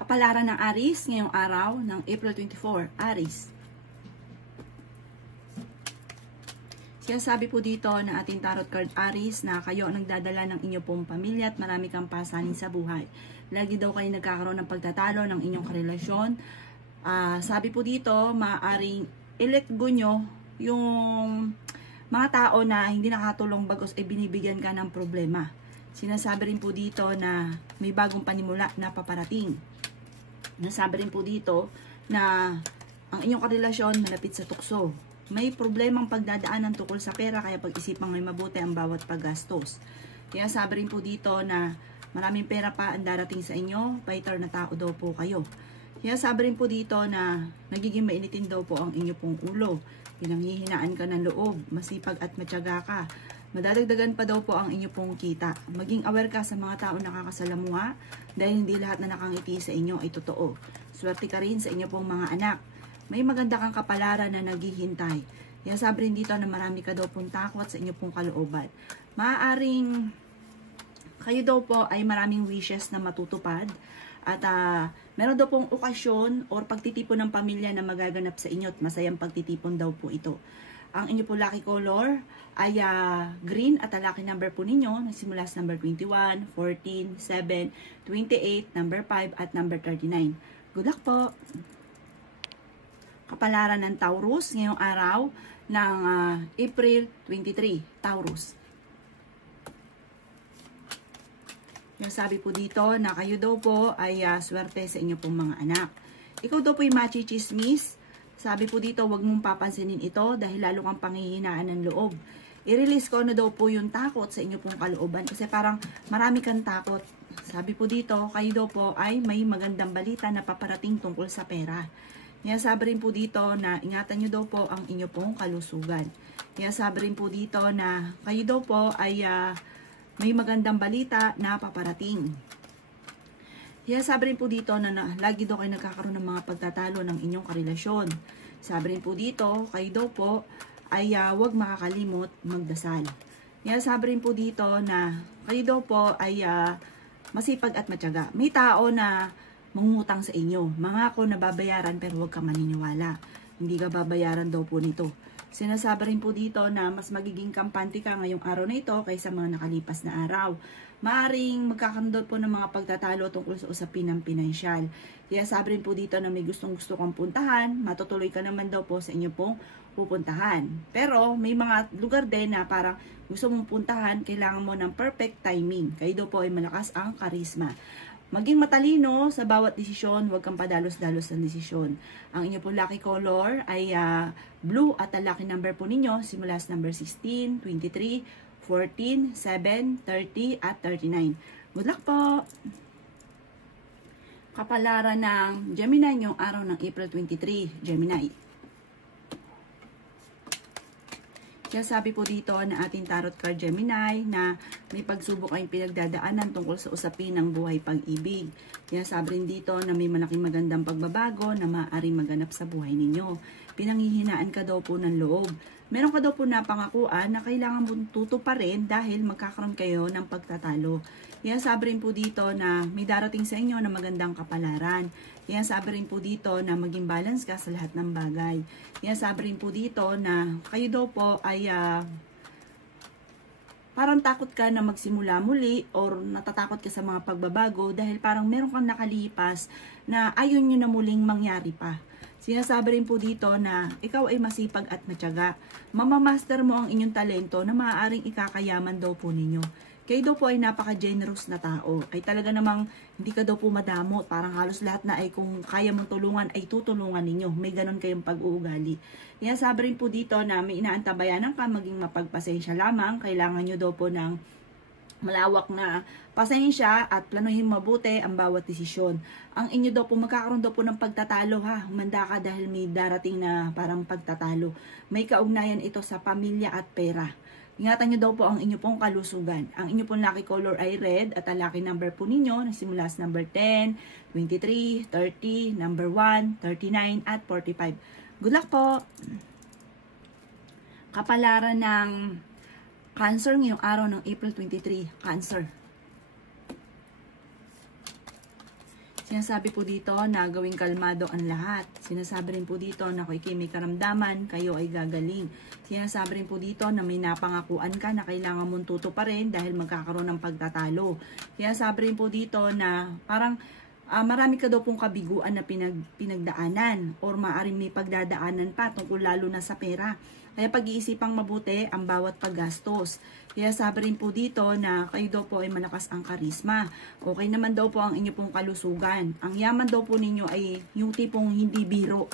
Kapalaran ng Aries ngayong araw ng April 24, Aries. Sinasabi po dito na ating tarot card Aries na kayo ang nagdadala ng inyong pong pamilya at marami kang pasanin sa buhay. Lagi daw kayo nagkakaroon ng pagtatalo ng inyong karelasyon. Sabi po dito, maaaring i-let go nyo yung mga tao na hindi nakatulong bagos ay binibigyan ka ng problema. Sinasabi rin po dito na may bagong panimula na paparating. Nasabi rin po dito na ang inyong karelasyon malapit sa tukso. May problemang pagdadaanan tungkol sa pera kaya pag-isipang may mabuti ang bawat paggastos. Kaya sabi rin po dito na maraming pera pa ang darating sa inyo, fighter na tao daw po kayo. Kaya sabi rin po dito na nagiging mainitin daw po ang inyo pong ulo. Pinanghihinaan ka ng loob, masipag at matyaga ka. Madadagdagan pa daw po ang inyo pong kita. Maging aware ka sa mga tao nakakasalamuha dahil hindi lahat na nakangiti sa inyo ay totoo. Swerte ka rin sa inyo pong mga anak. May maganda kang kapalaran na naghihintay. Kaya sabi rin dito na marami ka daw pong takot sa inyo pong kalooban. Maaaring kayo daw po ay maraming wishes na matutupad. At meron daw pong okasyon or pagtitipon ng pamilya na magaganap sa inyo at masayang pagtitipon daw po ito. Ang inyo po lucky color ay green at ang lucky number po ninyo nagsimula sa number 21, 14, 7, 28, number 5 at number 39. Good luck po! Kapalaran ng Taurus ngayong araw ng April 23, Taurus. Yung sabi po dito na kayo daw po ay swerte sa inyo pong mga anak. Ikaw daw po yung machichismis. Sabi po dito, huwag mong papansinin ito dahil lalo kang panghihinaan ng loob. I-release ko na daw po yung takot sa inyo pong kalooban kasi parang marami kang takot. Sabi po dito, kayo daw po ay may magandang balita na paparating tungkol sa pera. Kaya sabi rin po dito na ingatan nyo daw po ang inyo pong kalusugan. Kaya sabi rin po dito na kayo daw po ay may magandang balita na paparating. Kaya sabi rin po dito na lagi daw kayo nagkakaroon ng mga pagtatalo ng inyong karelasyon. Sabi rin po dito, kayo daw po ay huwag makakalimot magdasal. Kaya sabi rin po dito na kayo daw po ay masipag at matyaga. May tao na mangungutang sa inyo. Mangako na babayaran pero huwag ka maniniwala. Hindi ka babayaran daw po nito. Sinasabi rin po dito na mas magiging kampante ka ngayong araw na ito kaysa mga nakalipas na araw. Maaring magkakaroon daw po ng mga pagtatalo tungkol sa usapin ng pinansyal. Kaya sabi rin po dito na may gustong-gusto kang puntahan, matutuloy ka naman daw po sa inyo pong pupuntahan. Pero may mga lugar din na parang gusto mong puntahan, kailangan mo ng perfect timing. Kayo daw po ay malakas ang karisma. Maging matalino sa bawat desisyon, huwag kang padalos-dalos ng desisyon. Ang inyo po lucky color ay blue at ang lucky number po ninyo simula sa number 16, 23, 14, 7, 30 at 39. Good luck po! Kapalaran ng Gemini ngayong araw ng April 23, Gemini. Kaya sabi po dito na ating tarot card Gemini na may pagsubok kayong pinagdadaanan tungkol sa usapin ng buhay pag-ibig. Kaya sabi rin dito na may malaking magandang pagbabago na maaaring maganap sa buhay ninyo. Pinanghihinaan ka daw po ng loob. Meron ka daw po na pangakuan na kailangan mong tutuparin dahil magkakaroon kayo ng pagtatalo. Kaya sabi rin po dito na may darating sa inyo na magandang kapalaran. Kaya sabi rin po dito na maging balance ka sa lahat ng bagay. Kaya sabi rin po dito na kayo daw po ay parang takot ka na magsimula muli or natatakot ka sa mga pagbabago dahil parang meron kang nakalipas na ayun nyo na muling mangyari pa. Sinasabi rin po dito na ikaw ay masipag at matyaga. Mamamaster mo ang inyong talento na maaaring ikakayaman daw po ninyo. Kayo daw po ay napaka-generous na tao. Ay talaga namang hindi ka daw po madamot. Parang halos lahat na ay kung kaya mong tulungan ay tutulungan ninyo. May ganun kayong pag-uugali. Kaya sabi rin po dito na may inaantabayanan ka maging mapagpasensya lamang. Kailangan nyo daw po ng malawak na pasensya at planuhin mabuti ang bawat desisyon. Ang inyo daw po magkakaroon daw po ng pagtatalo ha. Humanda ka dahil may darating na parang pagtatalo. May kaugnayan ito sa pamilya at pera. Ingatan nyo daw po ang inyo pong kalusugan. Ang inyo pong lucky color ay red at ang lucky number po ninyo nagsimula sa number 10, 23, 30, number 1, 39 at 45. Good luck po! Kapalaran ng Cancer ngayong araw ng April 23, Cancer. Sinasabi po dito na gawing kalmado ang lahat. Sinasabi rin po dito na kung ikay may karamdaman, kayo ay gagaling. Sinasabi rin po dito na may napangakuan ka na kailangan mong tutuparin dahil magkakaroon ng pagtatalo. Sinasabi rin po dito na parang marami ka daw pong kabiguan na pinagdaanan or maaaring may pagdadaanan pa tungkol lalo na sa pera. Kaya pag-iisipang mabuti ang bawat paggastos. Kaya sabi rin po dito na kayo daw po ay malakas ang karisma. Okay naman daw po ang inyo pong kalusugan. Ang yaman daw po ninyo ay yung tipong hindi biro.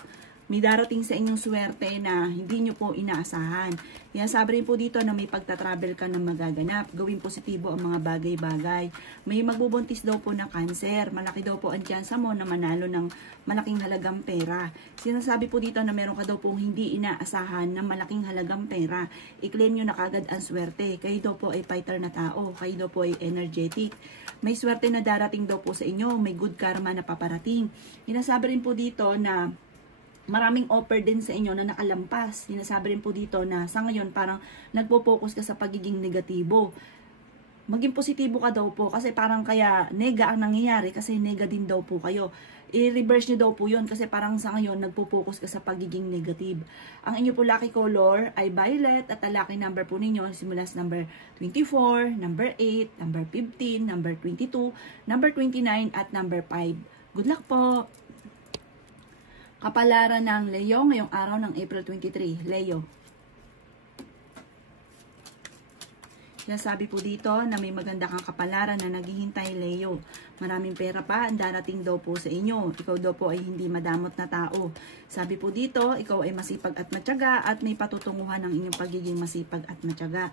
May darating sa inyong swerte na hindi nyo po inaasahan. Kaya sabi rin po dito na may pagta-travel ka na magaganap. Gawing positibo ang mga bagay-bagay. May magbubuntis daw po na cancer. Malaki daw po ang tsansa mo na manalo ng malaking halagang pera. Sinasabi po dito na meron ka daw pong hindi inaasahan na malaking halagang pera. I-claim nyo na kagad ang swerte. Kayo daw po ay fighter na tao. Kayo daw po ay energetic. May swerte na darating daw po sa inyo. May good karma na paparating. Sinasabi rin po dito na maraming offer din sa inyo na nakalampas. Sinasabi rin po dito na sa ngayon parang nagpo-focus ka sa pagiging negatibo. Maging positibo ka daw po kasi parang kaya nega ang nangyayari kasi nega din daw po kayo. I-reverse nyo daw po yun kasi parang sa ngayon nagpo-focus ka sa pagiging negative. Ang inyo po lucky color ay violet at ang lucky number po ninyo simula sa number 24, number 8, number 15, number 22, number 29 at number 5. Good luck po! Kapalaran ng Leo ngayong araw ng April 23. Leo. Sabi po dito na may maganda kang kapalaran na naghihintay, Leo. Maraming pera pa ang darating daw po sa inyo. Ikaw daw po ay hindi madamot na tao. Sabi po dito, ikaw ay masipag at matyaga at may patutunguhan ng inyong pagiging masipag at matyaga.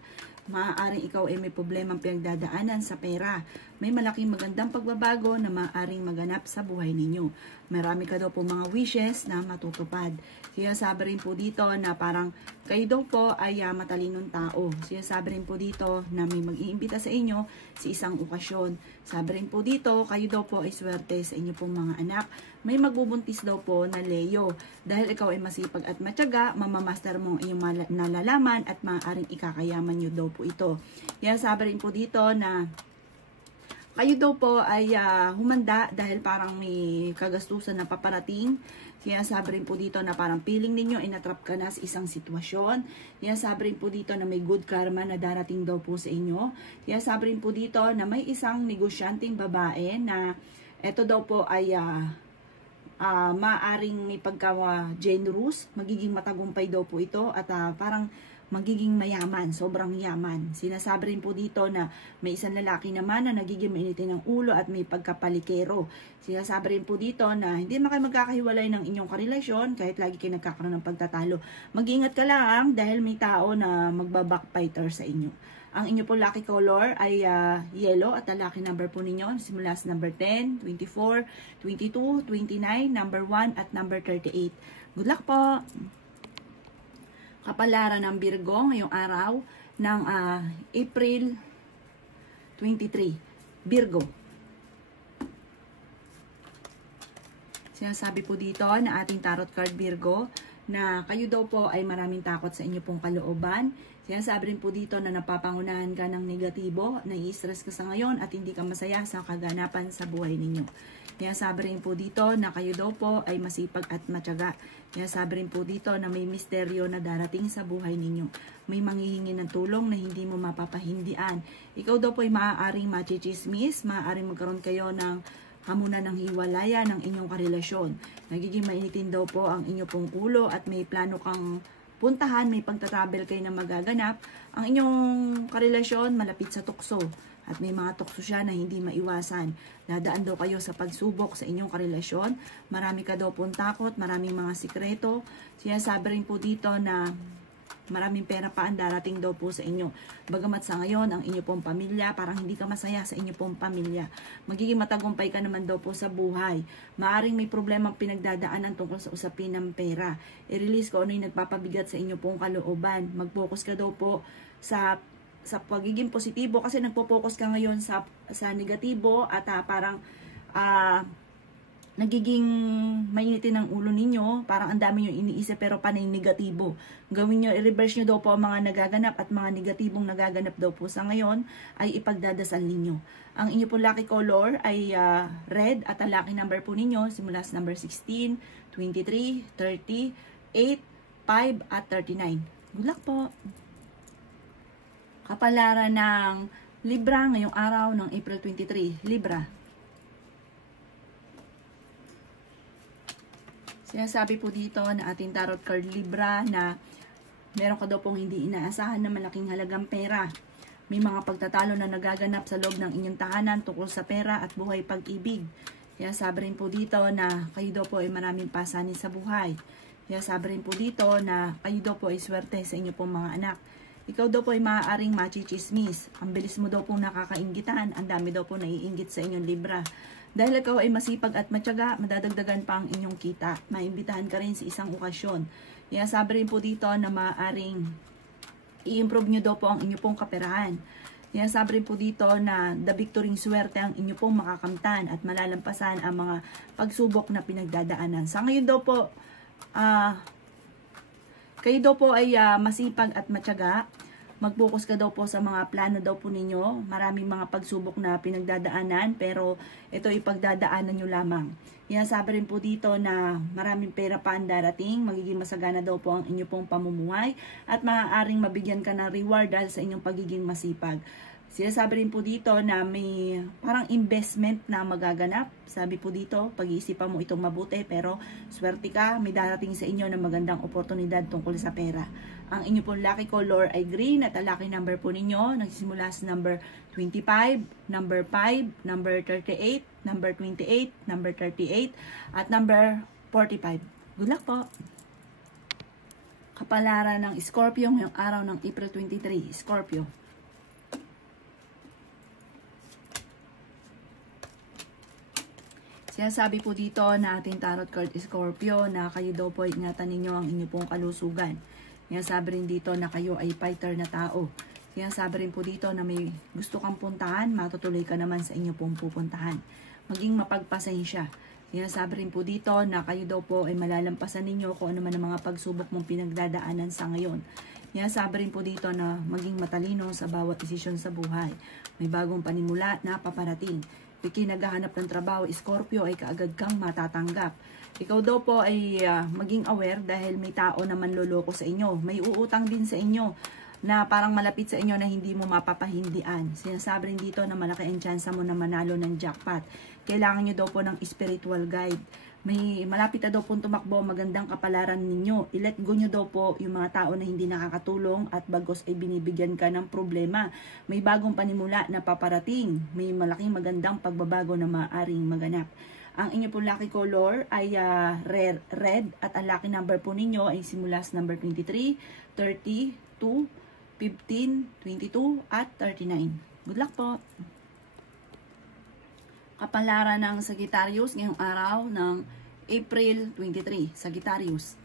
Maaaring ikaw ay may problemang pinagdadaanan sa pera. May malaking magandang pagbabago na maaaring maganap sa buhay ninyo. Marami ka daw po mga wishes na matutupad. Kaya sabi rin po dito na parang kayo daw po ay matalinong tao. Kaya sabi rin po dito na may mag-iimbita sa inyo sa isang okasyon. Sabi rin po dito, kayo daw po ay swerte sa inyo pong mga anak. May magbubuntis daw po na Leo. Dahil ikaw ay masipag at matyaga, mamamaster mo ang iyong nalalaman at maaaring ikakayaman nyo daw po ito. Kaya sabi rin po dito na kayo daw po ay humanda dahil parang may kagastusan na paparating. Kaya sabi rin po dito na parang feeling ninyo inatrap ka na sa isang sitwasyon. Kaya sabi rin po dito na may good karma na darating daw po sa inyo. Kaya sabi rin po dito na may isang negosyanteng babae na eto daw po ay maaring may pagka-generous. Magiging matagumpay daw po ito at parang magiging mayaman, sobrang yaman. Sinasabi rin po dito na may isang lalaki naman na nagiging mainitin ng ulo at may pagkapalikero. Sinasabi rin po dito na hindi naman kayo magkakahiwalay ng inyong karelasyon kahit lagi kayo nagkakaroon ng pagtatalo. Mag-ingat ka lang dahil may tao na magbabackfighter sa inyo. Ang inyo po lucky color ay yellow at ang lucky number po ninyo simula sa number 10, 24, 22, 29, number 1 at number 38. Good luck po! Kapalaran ng Virgo ngayong araw ng April 23. Virgo. Sinasabi po dito na ating tarot card Virgo na kayo daw po ay maraming takot sa inyo pong kalooban. Sinasabi rin po dito na napapangunahan ka ng negatibo, nai-stress ka sa ngayon at hindi ka masaya sa kaganapan sa buhay ninyo. Kaya sabi rin po dito na kayo daw po ay masipag at matyaga. Kaya sabi rin po dito na may misteryo na darating sa buhay ninyo. May manghihingi ng tulong na hindi mo mapapahindian. Ikaw daw po ay maaaring machichismis, maaaring magkaroon kayo ng hamunan ng hiwalaya ng inyong karelasyon. Nagiging mainitin daw po ang inyo pong ulo at may plano kang puntahan, may pagtatravel kayo na magaganap. Ang inyong karelasyon malapit sa tukso. At may mga tukso siya na hindi maiwasan. Dadaan daw kayo sa pagsubok sa inyong karelasyon. Marami ka daw pong takot, maraming mga sikreto. Sinasabi rin po dito na maraming pera pa ang darating daw po sa inyo. Bagamat sa ngayon, ang inyo pong pamilya, parang hindi ka masaya sa inyo pong pamilya. Magiging matagumpay ka naman daw po sa buhay. Maaring may problemang pinagdadaanan tungkol sa usapin ng pera. I-release ko ano yung nagpapabigat sa inyo pong kalooban. Mag-focus ka daw po sa pagiging positibo kasi nagpo-focus ka ngayon sa negatibo at parang nagiging mainitin ang ulo ninyo, parang ang dami nyo iniisip pero panay negatibo. Gawin nyo, i-reverse nyo daw po ang mga nagaganap at mga negatibong nagaganap daw po sa ngayon ay ipagdadasal ninyo. Ang inyo po lucky color ay red at ang lucky number po ninyo simula sa number 16, 23, 30, 8, 5 at 39. Good luck po! Kapalaran ng Libra ngayong araw ng April 23. Libra. Sinasabi po dito na ating tarot card Libra na meron ka daw pong hindi inaasahan na malaking halagang pera. May mga pagtatalo na nagaganap sa loob ng inyong tahanan tungkol sa pera at buhay pag-ibig. Sinasabi rin po dito na kayo daw po ay maraming pasanin sa buhay. Sinasabi rin po dito na kayo daw po ay swerte sa inyo pong mga anak. Ikaw daw po ay maaaring machichismis. Ang bilis mo daw pong nakakainggitan. Ang dami daw po naiinggit sa inyong Libra. Dahil ikaw ay masipag at matyaga, madadagdagan pa ang inyong kita. Maimbitahan ka rin sa isang okasyon. Sabi rin po dito na maaaring i-improve nyo daw po ang inyo pong kaperahan. Sabi rin po dito na the victory swerte ang inyo pong makakamtan at malalampasan ang mga pagsubok na pinagdadaanan. Sa ngayon daw po, kayo daw po ay masipag at matyaga. Mag-focus ka daw po sa mga plano daw po ninyo. Maraming mga pagsubok na pinagdadaanan pero ito ipagdadaanan nyo lamang. Sabi rin po dito na maraming pera pa ang darating. Magiging masagana daw po ang inyo pong pamumuhay at maaaring mabigyan ka ng reward dahil sa inyong pagiging masipag. Sinasabi rin po dito na may parang investment na magaganap. Sabi po dito, pag-iisipan mo itong mabuti pero swerte ka, may darating sa inyo na magandang oportunidad tungkol sa pera. Ang inyo pong lucky color ay green at ang lucky number po ninyo nagsisimula sa number 25, number 5, number 38, number 28, number 38 at number 45. Good luck po! Kapalaran ng Scorpio ngayong araw ng April 23. Scorpio. Sinasabi po dito na ating tarot card Scorpio na kayo daw po ingatan ninyo ang inyo pong kalusugan. Sinasabi rin dito na kayo ay fighter na tao. Sinasabi rin po dito na may gusto kang puntahan, matutuloy ka naman sa inyo pong pupuntahan. Maging mapagpasensya. Sinasabi rin po dito na kayo daw po ay malalampasan ninyo kung ano man ang mga pagsubok mong pinagdadaanan sa ngayon. Sinasabi rin po dito na maging matalino sa bawat desisyon sa buhay. May bagong panimula na paparating. Piki naghahanap ng trabaho, Scorpio, ay kaagad kang matatanggap. Ikaw daw po ay maging aware dahil may tao na manloloko sa inyo. May uutang din sa inyo na parang malapit sa inyo na hindi mo mapapahindian. Sinasabi rin dito na malaki ang tsansa mo na manalo ng jackpot. Kailangan nyo daw po ng spiritual guide. May malapit na daw po tumakbo, magandang kapalaran ninyo. I-let go nyo daw po yung mga tao na hindi nakakatulong at bagos ay binibigyan ka ng problema. May bagong panimula na paparating. May malaking magandang pagbabago na maaaring maganap. Ang inyo po lucky color ay red at ang lucky number po ninyo ay simula sa number 23, 32, 15, 22 at 39. Good luck po! Kapalaran ng Sagittarius ngayong araw ng April 23. Sagittarius.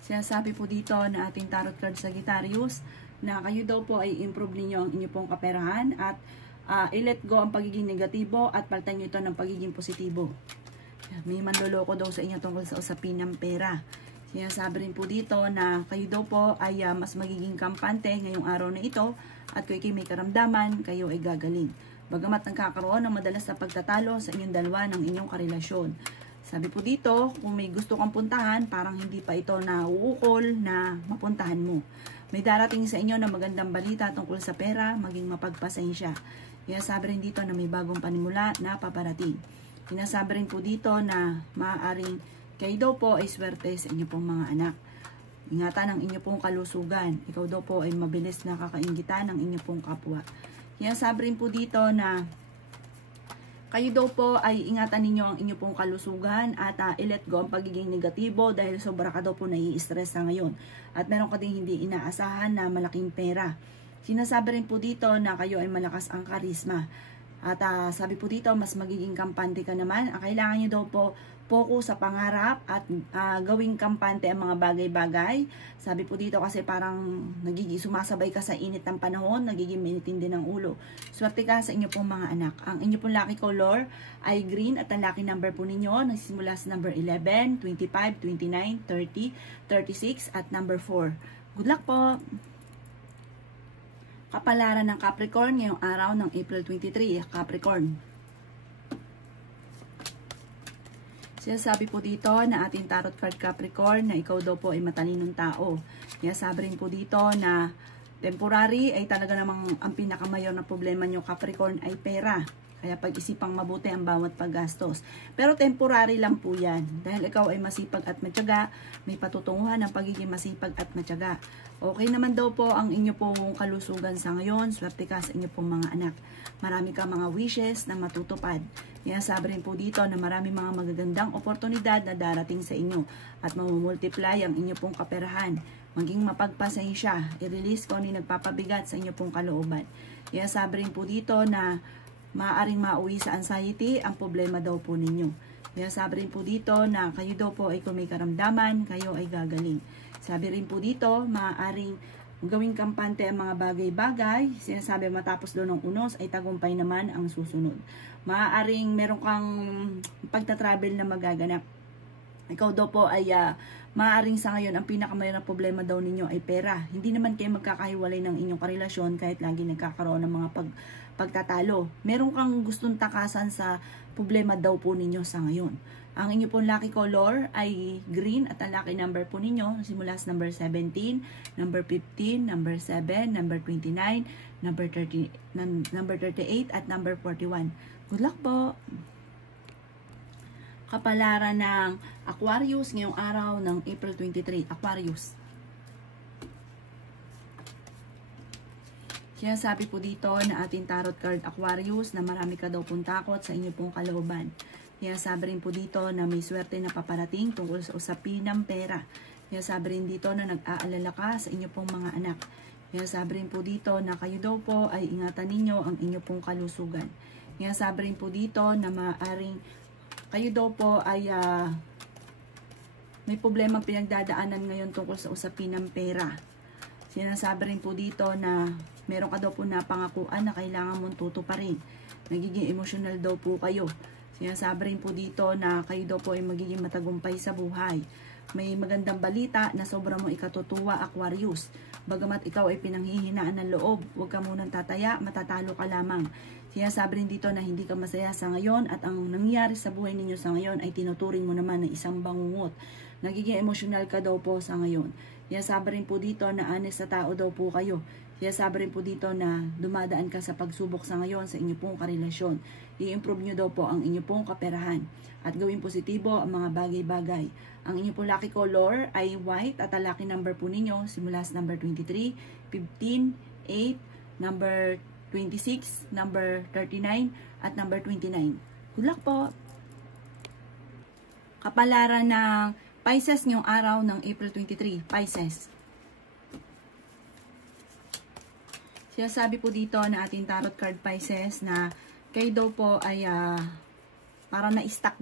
Sinasabi po dito na ating tarot card Sagittarius na kayo daw po ay improve ninyo ang inyo pong kaperahan at i-let go ang pagiging negatibo at palitan nyo ito ng pagiging positibo. May manloloko daw sa inyo tungkol sa usapin ng pera. Sinasabi rin po dito na kayo daw po ay mas magiging kampante ngayong araw na ito at kung kayo may karamdaman, kayo ay gagaling. Bagamat nagkakaroon ng madalas na pagtatalo sa inyong dalawa ng inyong karelasyon. Sabi po dito, kung may gusto kang puntahan, parang hindi pa ito na uukol na mapuntahan mo. May darating sa inyo na magandang balita tungkol sa pera, maging mapagpasensya. Sinasabi rin dito na may bagong panimula na paparating. Sinasabi rin po dito na maaaring kayo daw po ay swerte sa inyo pong mga anak. Ingatan ang inyo pong kalusugan. Ikaw daw po ay mabilis na kakainggitan ng inyo pong kapwa. Sinasabi rin po dito na kayo daw po ay ingatan ninyo ang inyo pong kalusugan at i-let go ang pagiging negatibo dahil sobra ka daw po nai-stress sa ngayon. At meron ka ding hindi inaasahan na malaking pera. Sinasabi rin po dito na kayo ay malakas ang karisma. At sabi po dito, mas magiging kampante ka naman. Ang kailangan nyo daw po, focus sa pangarap at gawing kampante ang mga bagay-bagay. Sabi po dito kasi parang sumasabay ka sa init ng panahon, nagiging minitin din ng ulo. Swerte ka sa inyo pong mga anak. Ang inyo pong lucky color ay green at ang lucky number po ninyo nagsisimula sa number 11, 25, 29, 30, 36 at number 4. Good luck po! Kapalaran ng Capricorn ngayong araw ng April 23, Capricorn. Sinasabi po dito na ating tarot card Capricorn na ikaw daw po ay matalinong tao. Sinasabi rin po dito na temporary ay talaga namang ang pinakamayor na problema nyo Capricorn ay pera. Kaya pag-isipang mabuti ang bawat paggastos. Pero temporary lang po yan. Dahil ikaw ay masipag at matyaga, may patutunguhan ng pagiging masipag at matyaga. Okay naman daw po ang inyo pong kalusugan sa ngayon. Swerte ka sa inyo pong mga anak. Marami ka mga wishes na matutupad. Sabi rin po dito na marami mga magagandang oportunidad na darating sa inyo at mamumultiply ang inyo pong kaperahan. Maging mapagpasensya, i-release ko ni nagpapabigat sa inyo pong kalooban. Sabi rin po dito na maaaring mauwi sa anxiety ang problema daw po ninyo. Sabi rin po dito na kayo daw po ay kung may karamdaman, kayo ay gagaling. Sabi rin po dito, maaaring gawing kampante ang mga bagay-bagay. Sinasabi matapos doon ng unos ay tagumpay naman ang susunod. Maaaring meron kang pagta-travel na magaganap. Ikaw daw po ay maaaring sa ngayon ang pinakamayroong problema daw ninyo ay pera. Hindi naman kayo magkakahiwalay ng inyong karelasyon kahit lagi nagkakaroon ng mga pagtatalo. Meron kang gustong takasan sa problema daw po ninyo sa ngayon. Ang inyo pong lucky color ay green at ang lucky number po ninyo simula sa number 17, number 15, number 7, number 29, number 30, number 38 at number 41. Good luck po! Kapalaran ng Aquarius ngayong araw ng April 23. Aquarius. Kaya sabi po dito na ating tarot card Aquarius na marami ka daw pong takot sa inyo pong kalooban. Kaya sabi rin po dito na may swerte na paparating tungkol sa usapin ng pera. Kaya sabi rin dito na nag-aalala ka sa inyo pong mga anak. Kaya sabi rin po dito na kayo daw po ay ingatan ninyo ang inyo pong kalusugan. Kaya sabi rin po dito na maaaring kayo daw po ay may problema pinagdadaanan ngayon tungkol sa usapin ng pera. Sinasabi rin po dito na meron ka daw po na pangakuan na kailangan mong tutuparin. Nagiging emotional daw po kayo. Sinasabi rin po dito na kayo daw po ay magiging matagumpay sa buhay. May magandang balita na sobra mong ikatutuwa Aquarius. Bagamat ikaw ay pinanghihinaan ng loob, huwag ka munang tataya, matatalo ka lamang. Sinasabi rin dito na hindi ka masaya sa ngayon at ang nangyayari sa buhay ninyo sa ngayon ay tinuturing mo naman na isang bangungot. Nagiging emotional ka daw po sa ngayon. Sinasabi rin po dito na honest na tao daw po kayo. Sinasabi rin po dito na dumadaan ka sa pagsubok sa ngayon sa inyo pong karelasyon. I-improve nyo daw po ang inyo pong kaperahan at gawin positibo ang mga bagay-bagay. Ang inyo pong lucky color ay white at ang lucky number po ninyo simula sa number 23, 15, 8, number 26, number 39, at number 29. Good luck po! Kapalaran ng Pisces ngayong araw ng April 23. Pisces. Sinasabi po dito na ating tarot card Pisces na kayo daw po ay para na-stuck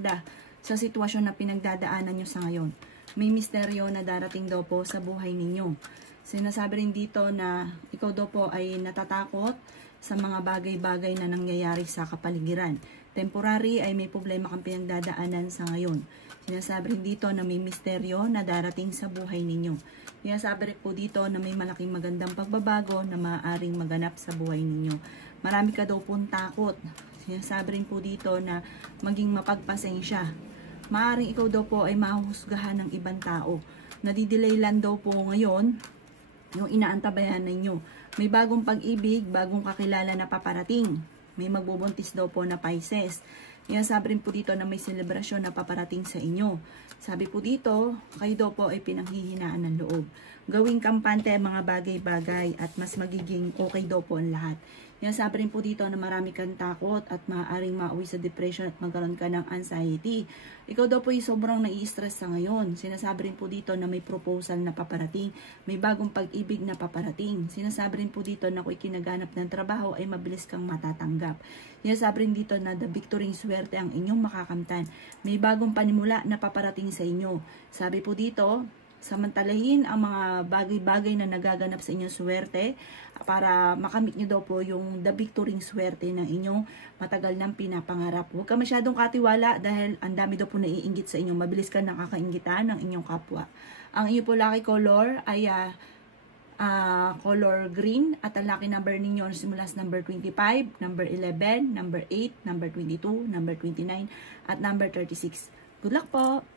sa sitwasyon na pinagdadaanan nyo sa ngayon. May misteryo na darating daw po sa buhay ninyo. Sinasabi rin dito na ikaw daw po ay natatakot sa mga bagay-bagay na nangyayari sa kapaligiran. Temporary ay may problema kang pinagdadaanan sa ngayon. Sinasabi rin dito na may misteryo na darating sa buhay ninyo. Sinasabi rin po dito na may malaking magandang pagbabago na maaaring maganap sa buhay ninyo. Marami ka daw pong takot. Sinasabi rin po dito na maging mapagpasensya. Maaaring ikaw daw po ay mahusgahan ng ibang tao. Nadidelay lang daw po ngayon yung inaantabayan ninyo. May bagong pag-ibig, bagong kakilala na paparating. May magbubuntis daw po na Pisces. Sabi rin po dito na may selebrasyon na paparating sa inyo. Sabi po dito, kayo daw po ay pinanghihinaan ng loob. Gawing kampante ang mga bagay-bagay at mas magiging okay daw po ang lahat. Yan, sabi rin po dito na marami kang takot at maaaring mauwi sa depression at magkaroon ka ng anxiety. Ikaw daw po ay sobrang nai-stress sa ngayon. Sinasabi rin po dito na may proposal na paparating, may bagong pag-ibig na paparating. Sinasabi rin po dito na kung ikinaganap ng trabaho ay mabilis kang matatanggap. Sinasabi rin dito na the victory swerte ang inyong makakamtan. May bagong panimula na paparating sa inyo. Sabi po dito, samantalahin ang mga bagay-bagay na nagaganap sa inyong swerte para makamit nyo daw po yung the victory swerte ng inyong matagal nang pinapangarap. Huwag ka masyadong katiwala dahil ang dami daw po naiinggit sa inyo. Mabilis ka nakakainggitan ng inyong kapwa. Ang inyong po lucky color ay color green at ang lucky number ninyo simula sa number 25, number 11, number 8, number 22, number 29 at number 36. Good luck po!